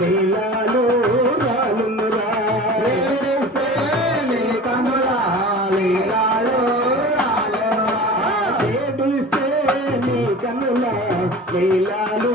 లీలాలు రాలునురా ఏడిస్తే నీ కనులా లీలాలు రాలునురా. నీ కనుల లీలాలు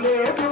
లేదు.